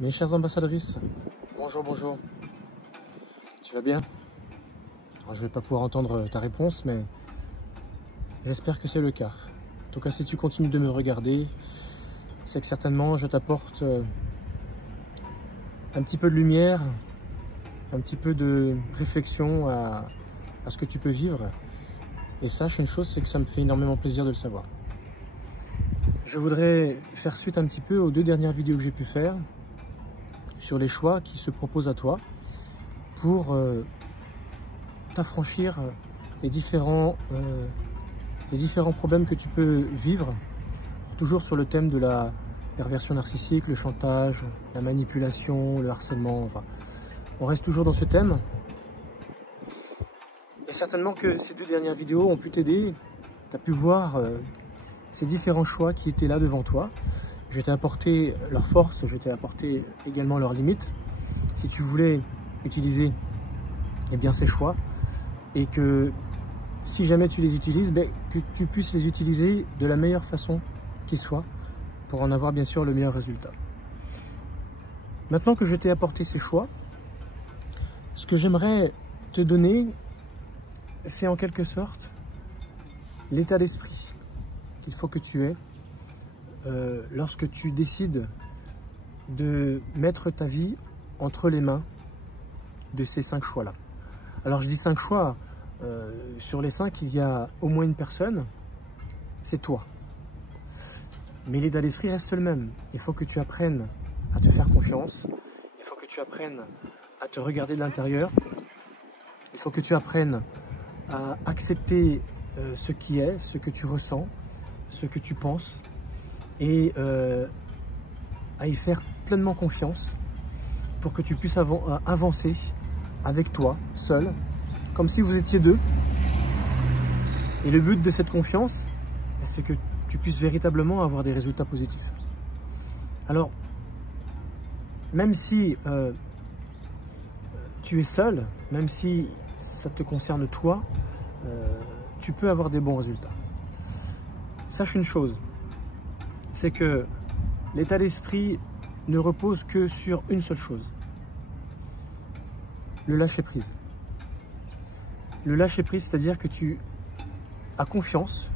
Mes chères ambassadrices, bonjour, bonjour. Tu vas bien? Alors, je vais pas pouvoir entendre ta réponse, mais j'espère que c'est le cas. En tout cas, si tu continues de me regarder, c'est que certainement je t'apporte un petit peu de lumière, un petit peu de réflexion à ce que tu peux vivre. Et sache une chose, c'est que ça me fait énormément plaisir de le savoir. Je voudrais faire suite un petit peu aux 2 dernières vidéos que j'ai pu faire sur les choix qui se proposent à toi pour t'affranchir les différents problèmes que tu peux vivre, toujours sur le thème de la perversion narcissique, le chantage, la manipulation, le harcèlement, enfin, on reste toujours dans ce thème. Et certainement que ces 2 dernières vidéos ont pu t'aider, tu as pu voir ces différents choix qui étaient là devant toi. Je t'ai apporté leurs forces, je t'ai apporté également leurs limites. Si tu voulais utiliser ces choix, et que si jamais tu les utilises, que tu puisses les utiliser de la meilleure façon qui soit, pour en avoir bien sûr le meilleur résultat. Maintenant que je t'ai apporté ces choix, ce que j'aimerais te donner, c'est en quelque sorte l'état d'esprit qu'il faut que tu aies lorsque tu décides de mettre ta vie entre les mains de ces 5 choix-là. Alors je dis 5 choix, sur les 5, il y a au moins une personne, c'est toi. Mais l'état d'esprit reste le même. Il faut que tu apprennes à te faire confiance, il faut que tu apprennes à te regarder de l'intérieur, il faut que tu apprennes à accepter ce qui est, ce que tu ressens, ce que tu penses, et à y faire pleinement confiance pour que tu puisses avancer avec toi, seul, comme si vous étiez 2. Et le but de cette confiance, c'est que tu puisses véritablement avoir des résultats positifs. Alors, même si tu es seul, même si ça te concerne toi, tu peux avoir des bons résultats. Sache une chose, c'est que l'état d'esprit ne repose que sur une seule chose: le lâcher-prise. Le lâcher-prise, c'est-à-dire que tu as confiance,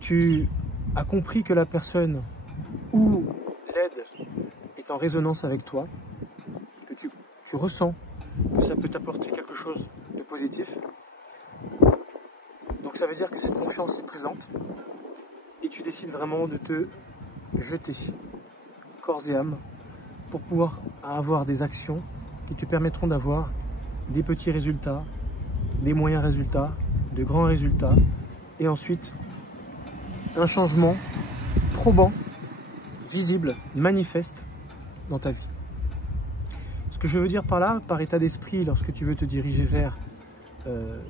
tu as compris que la personne ou l'aide est en résonance avec toi, que tu ressens que ça peut t'apporter quelque chose de positif. Donc ça veut dire que cette confiance est présente et tu décides vraiment de te jeter corps et âme pour pouvoir avoir des actions qui te permettront d'avoir des petits résultats, des moyens résultats, de grands résultats, et ensuite un changement probant, visible, manifeste dans ta vie. Ce que je veux dire par là, par état d'esprit, lorsque tu veux te diriger vers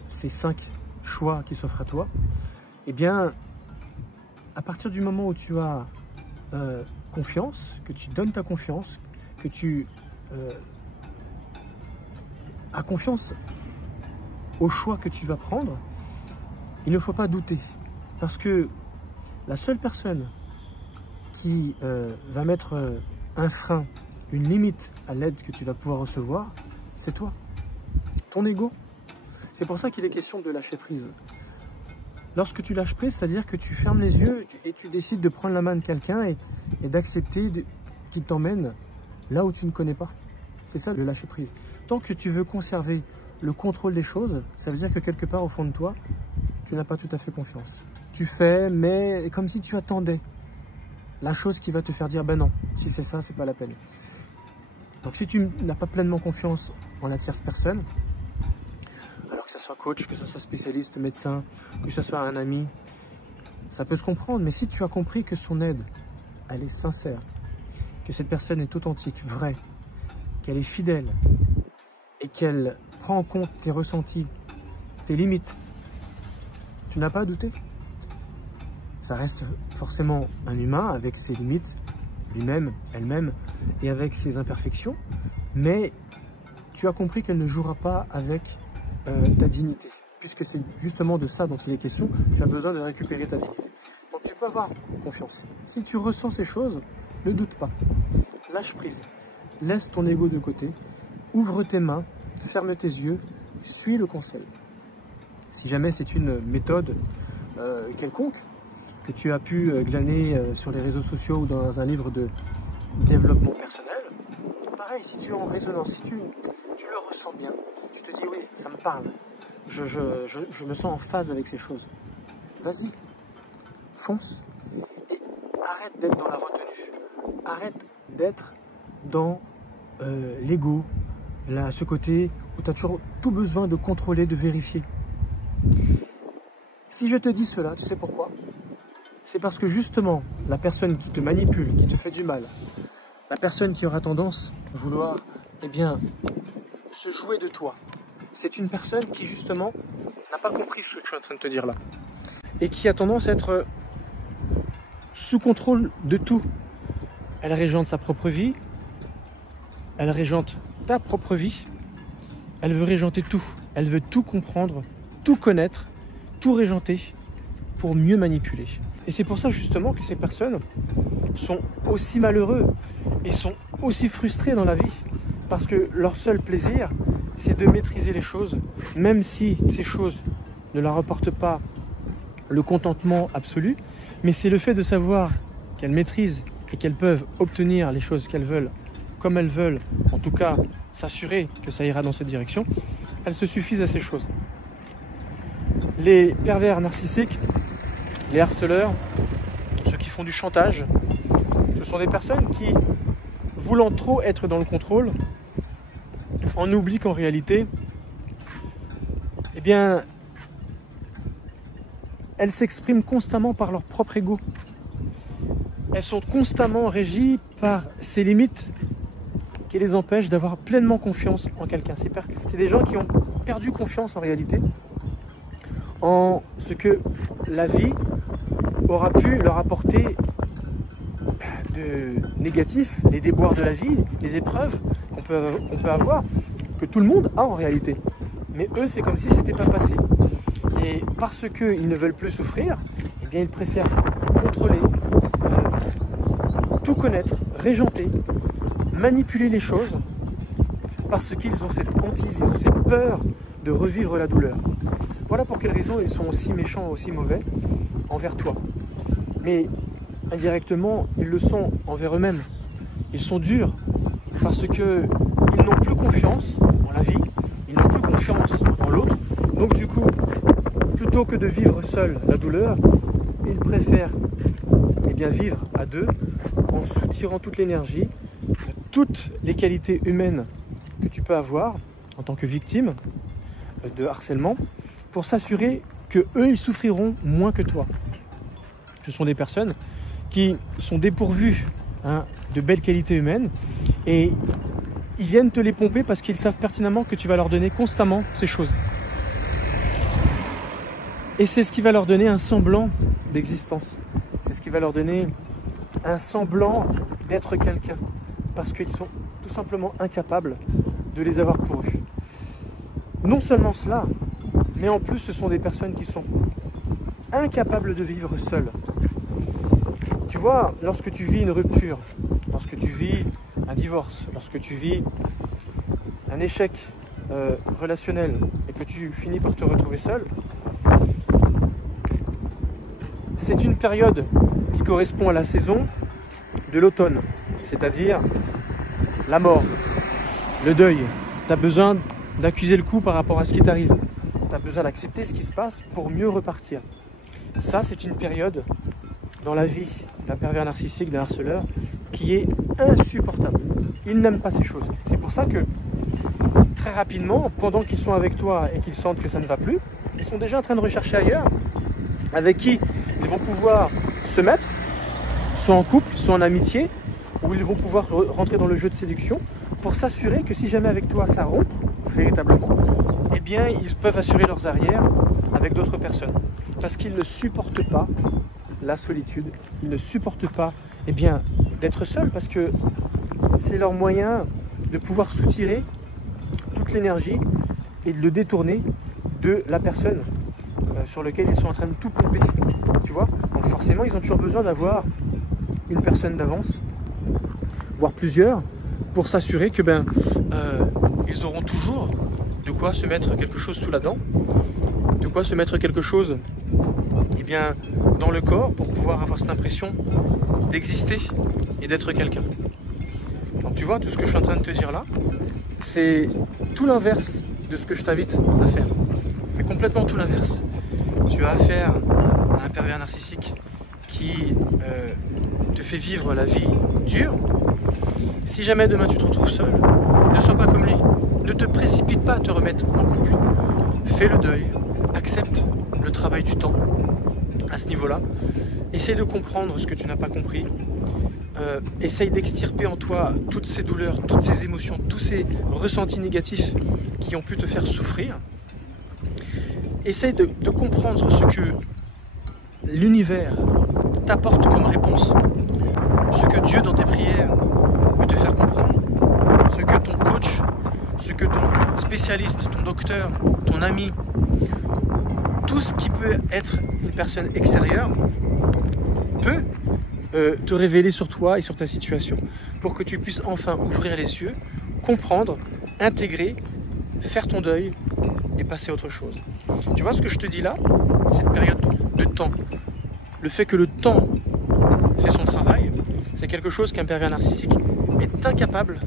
ces 5 choix qui s'offrent à toi, eh bien, à partir du moment où tu as confiance, que tu donnes ta confiance, que tu as confiance au choix que tu vas prendre, il ne faut pas douter. Parce que la seule personne qui va mettre un frein, une limite à l'aide que tu vas pouvoir recevoir, c'est toi, ton ego. C'est pour ça qu'il est question de lâcher prise. Lorsque tu lâches prise, c'est-à-dire que tu fermes les yeux et tu décides de prendre la main de quelqu'un et d'accepter qu'il t'emmène là où tu ne connais pas. C'est ça le lâcher prise. Tant que tu veux conserver le contrôle des choses, ça veut dire que quelque part au fond de toi, tu n'as pas tout à fait confiance. Tu fais, mais comme si tu attendais la chose qui va te faire dire, ben non, si c'est ça, c'est pas la peine. Donc si tu n'as pas pleinement confiance en la tierce personne, alors que ce soit coach, que ce soit spécialiste, médecin, que ce soit un ami, ça peut se comprendre. Mais si tu as compris que son aide, elle est sincère, que cette personne est authentique, vraie, qu'elle est fidèle et qu'elle prend en compte tes ressentis, tes limites, tu n'as pas à douter. Ça reste forcément un humain avec ses limites, lui-même, elle-même, et avec ses imperfections, mais tu as compris qu'elle ne jouera pas avec ta dignité, puisque c'est justement de ça dont il est question. Tu as besoin de récupérer ta dignité. Donc tu peux avoir confiance. Si tu ressens ces choses, ne doute pas. lâche prise. Laisse ton ego de côté, ouvre tes mains, ferme tes yeux, suis le conseil. Si jamais c'est une méthode quelconque que tu as pu glaner sur les réseaux sociaux ou dans un livre de développement personnel, pareil, si tu es en résonance, si tu le ressens bien, tu te dis oui, ça me parle, je me sens en phase avec ces choses, vas-y, fonce et arrête d'être dans la retenue, arrête d'être dans l'ego, ce côté où tu as toujours tout besoin de contrôler, de vérifier. Si je te dis cela, tu sais pourquoi? C'est parce que justement, la personne qui te manipule, qui te fait du mal, la personne qui aura tendance à vouloir, eh bien, se jouer de toi, c'est une personne qui justement n'a pas compris ce que je suis en train de te dire là. Et qui a tendance à être sous contrôle de tout. Elle régente sa propre vie, elle régente ta propre vie, elle veut régenter tout, elle veut tout comprendre, tout connaître, tout régenter pour mieux manipuler. Et c'est pour ça justement que ces personnes sont aussi malheureux et sont aussi frustrés dans la vie, parce que leur seul plaisir, c'est de maîtriser les choses, même si ces choses ne leur apportent pas le contentement absolu, mais c'est le fait de savoir qu'elles maîtrisent et qu'elles peuvent obtenir les choses qu'elles veulent, comme elles veulent, en tout cas s'assurer que ça ira dans cette direction, elles se suffisent à ces choses. Les pervers narcissiques, les harceleurs, ceux qui font du chantage, ce sont des personnes qui, voulant trop être dans le contrôle, en oublient qu'en réalité, eh bien, elles s'expriment constamment par leur propre ego. Elles sont constamment régies par ces limites qui les empêchent d'avoir pleinement confiance en quelqu'un. C'est des gens qui ont perdu confiance en réalité en ce que la vie aura pu leur apporter de négatif, les déboires de la vie, les épreuves qu'on peut avoir, que tout le monde a en réalité. Mais eux, c'est comme si ce n'était pas passé. Et parce qu'ils ne veulent plus souffrir, eh bien, ils préfèrent contrôler, tout connaître, régenter, manipuler les choses, parce qu'ils ont cette hantise, ils ont cette peur de revivre la douleur. Voilà pour quelles raisons ils sont aussi méchants, aussi mauvais envers toi. Mais indirectement, ils le sont envers eux-mêmes. Ils sont durs parce qu'ils n'ont plus confiance en la vie, ils n'ont plus confiance en l'autre. Donc du coup, plutôt que de vivre seul la douleur, ils préfèrent vivre à deux en soutirant toute l'énergie, toutes les qualités humaines que tu peux avoir en tant que victime de harcèlement, pour s'assurer que eux ils souffriront moins que toi. Ce sont des personnes qui sont dépourvues de belles qualités humaines et ils viennent te les pomper parce qu'ils savent pertinemment que tu vas leur donner constamment ces choses. Et c'est ce qui va leur donner un semblant d'existence. C'est ce qui va leur donner un semblant d'être quelqu'un, parce qu'ils sont tout simplement incapables de les avoir pour eux. Non seulement cela, mais en plus ce sont des personnes qui sont incapables de vivre seules. Tu vois, lorsque tu vis une rupture, lorsque tu vis un divorce, lorsque tu vis un échec relationnel et que tu finis par te retrouver seul, c'est une période qui correspond à la saison de l'automne, c'est-à-dire la mort, le deuil. Tu as besoin d'accuser le coup par rapport à ce qui t'arrive. Tu as besoin d'accepter ce qui se passe pour mieux repartir. Ça, c'est une période dans la vie d'un pervers narcissique, d'un harceleur, qui est insupportable. Ils n'aiment pas ces choses. C'est pour ça que, très rapidement, pendant qu'ils sont avec toi et qu'ils sentent que ça ne va plus, ils sont déjà en train de rechercher ailleurs avec qui ils vont pouvoir se mettre, soit en couple, soit en amitié, où ils vont pouvoir rentrer dans le jeu de séduction pour s'assurer que si jamais avec toi ça rompt, véritablement, eh bien ils peuvent assurer leurs arrières avec d'autres personnes. Parce qu'ils ne supportent pas la solitude, ils ne supportent pas d'être seuls, parce que c'est leur moyen de pouvoir soutirer toute l'énergie et de le détourner de la personne sur laquelle ils sont en train de tout pomper. Tu vois? Donc forcément, ils ont toujours besoin d'avoir une personne d'avance voire plusieurs, pour s'assurer que ils auront toujours de quoi se mettre quelque chose sous la dent, de quoi se mettre quelque chose dans le corps pour pouvoir avoir cette impression d'exister et d'être quelqu'un. Donc tu vois, tout ce que je suis en train de te dire là, c'est tout l'inverse de ce que je t'invite à faire. Mais complètement tout l'inverse. Tu as affaire à un pervers narcissique qui te fait vivre la vie dure. Si jamais demain tu te retrouves seul, ne sois pas comme lui. Ne te précipite pas à te remettre en couple. Fais le deuil, accepte le travail du temps à ce niveau-là. Essaye de comprendre ce que tu n'as pas compris. Essaye d'extirper en toi toutes ces douleurs, toutes ces émotions, tous ces ressentis négatifs qui ont pu te faire souffrir. Essaye de comprendre ce que l'univers t'apporte comme réponse, ce que Dieu dans tes prières peut te faire comprendre, ce que ton coach, ce que ton spécialiste, ton docteur, ton ami, tout ce qui peut être une personne extérieure peut te révéler sur toi et sur ta situation pour que tu puisses enfin ouvrir les yeux, comprendre, intégrer, faire ton deuil et passer à autre chose. Tu vois ce que je te dis là? Cette période de temps, le fait que le temps fait son travail, c'est quelque chose qu'un pervers narcissique est incapable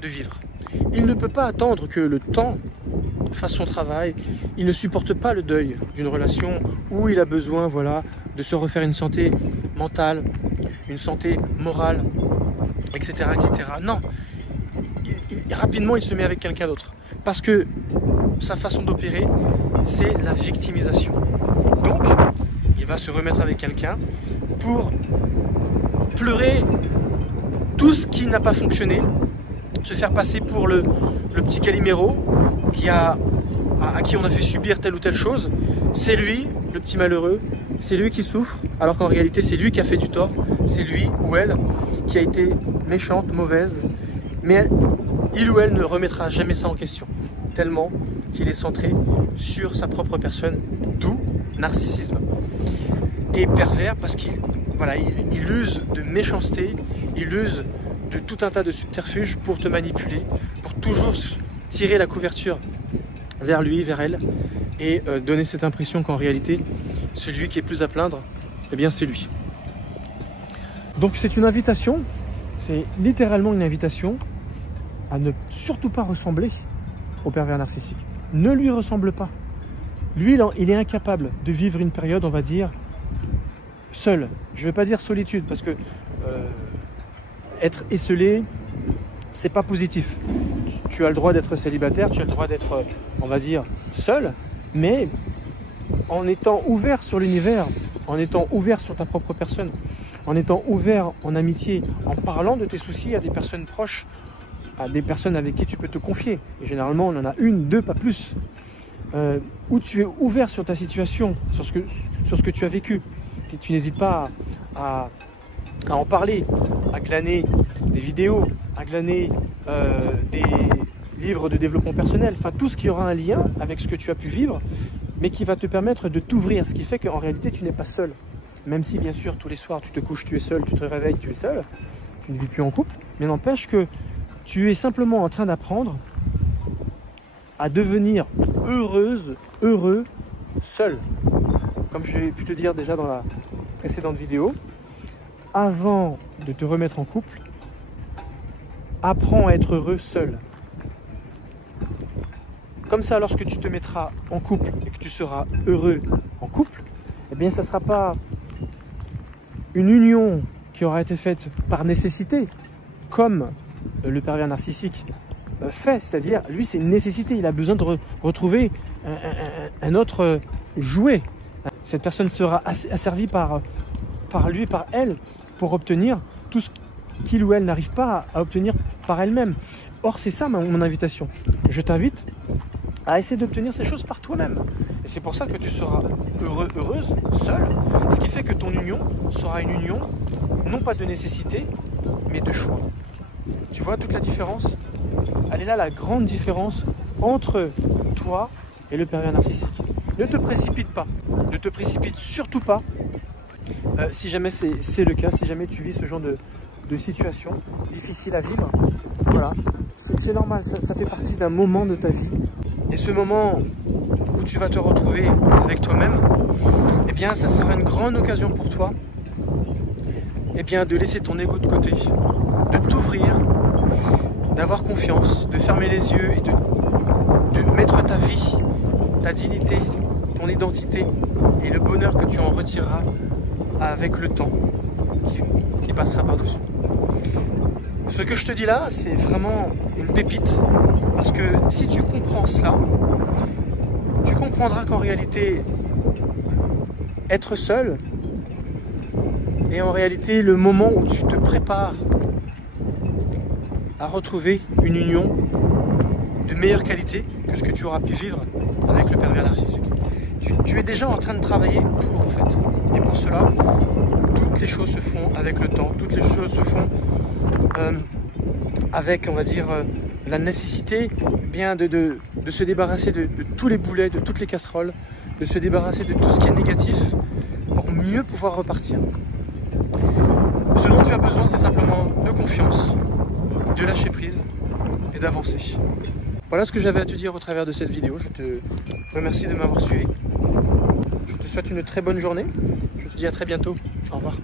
de vivre. Il ne peut pas attendre que le temps fasse son travail. Il ne supporte pas le deuil d'une relation où il a besoin, voilà, de se refaire une santé mentale, une santé morale, etc., etc. Non, rapidement il se met avec quelqu'un d'autre parce que sa façon d'opérer, c'est la victimisation. Donc, il va se remettre avec quelqu'un pour pleurer tout ce qui n'a pas fonctionné, se faire passer pour le petit Calimero à qui on a fait subir telle ou telle chose. C'est lui, le petit malheureux, c'est lui qui souffre, alors qu'en réalité c'est lui qui a fait du tort, c'est lui ou elle qui a été méchante, mauvaise, mais il ou elle ne remettra jamais ça en question, tellement qu'il est centré sur sa propre personne, d'où narcissisme. Et pervers parce qu'il use de méchanceté, il use de tout un tas de subterfuges pour te manipuler, pour toujours tirer la couverture vers lui, vers elle, et donner cette impression qu'en réalité, celui qui est plus à plaindre, eh bien c'est lui. Donc c'est une invitation, c'est littéralement une invitation à ne surtout pas ressembler au pervers narcissique. Ne lui ressemble pas. Lui, il est incapable de vivre une période, on va dire, seul. Je ne vais pas dire solitude, parce que être esseulé, c'est pas positif. Tu as le droit d'être célibataire, tu as le droit d'être, on va dire, seul, mais en étant ouvert sur l'univers, en étant ouvert sur ta propre personne, en étant ouvert en amitié, en parlant de tes soucis à des personnes proches, à des personnes avec qui tu peux te confier. Et généralement, on en a une, deux, pas plus. Où tu es ouvert sur ta situation, sur ce que tu as vécu. Tu n'hésites pas à en parler, à glaner des vidéos, à glaner des livres de développement personnel, enfin tout ce qui aura un lien avec ce que tu as pu vivre, mais qui va te permettre de t'ouvrir, ce qui fait qu'en réalité tu n'es pas seul. Même si bien sûr tous les soirs tu te couches, tu es seul, tu te réveilles, tu es seul, tu ne vis plus en couple, mais n'empêche que tu es simplement en train d'apprendre à devenir heureux, seul. Comme j'ai pu te dire déjà dans la précédente vidéo, avant de te remettre en couple, apprends à être heureux seul. Comme ça, lorsque tu te mettras en couple et que tu seras heureux en couple, eh bien, ça ne sera pas une union qui aura été faite par nécessité, comme le pervers narcissique fait. C'est-à-dire, lui, c'est une nécessité. Il a besoin de retrouver un autre jouet. Cette personne sera asservie par lui, par elle, pour obtenir tout ce qu'il ou elle n'arrive pas à obtenir par elle-même. Or, c'est ça mon invitation. Je t'invite à essayer d'obtenir ces choses par toi-même. Et c'est pour ça que tu seras heureuse, seule, ce qui fait que ton union sera une union, non pas de nécessité, mais de choix. Tu vois toute la différence? Elle est là, la grande différence entre toi et le pervers narcissique. Ne te précipite pas, ne te précipite surtout pas. Si jamais c'est le cas, si jamais tu vis ce genre de de situations difficiles à vivre. Voilà, c'est normal, ça fait partie d'un moment de ta vie. Et ce moment où tu vas te retrouver avec toi-même, eh bien ça sera une grande occasion pour toi eh bien, de laisser ton ego de côté, de t'ouvrir, d'avoir confiance, de fermer les yeux et de mettre ta vie, ta dignité, ton identité et le bonheur que tu en retireras avec le temps qui passera par-dessus. Ce que je te dis là, c'est vraiment une pépite, parce que si tu comprends cela, tu comprendras qu'en réalité, être seul est en réalité le moment où tu te prépares à retrouver une union de meilleure qualité que ce que tu auras pu vivre avec le pervers narcissique. Tu es déjà en train de travailler pour, en fait. Et pour cela, toutes les choses se font avec le temps, toutes les choses se font avec, on va dire, la nécessité bien de se débarrasser de tous les boulets, de toutes les casseroles, de se débarrasser de tout ce qui est négatif pour mieux pouvoir repartir. Ce dont tu as besoin, c'est simplement de confiance, de lâcher prise et d'avancer. Voilà ce que j'avais à te dire au travers de cette vidéo. Je te remercie de m'avoir suivi. Je te souhaite une très bonne journée. Je te dis à très bientôt. Au revoir.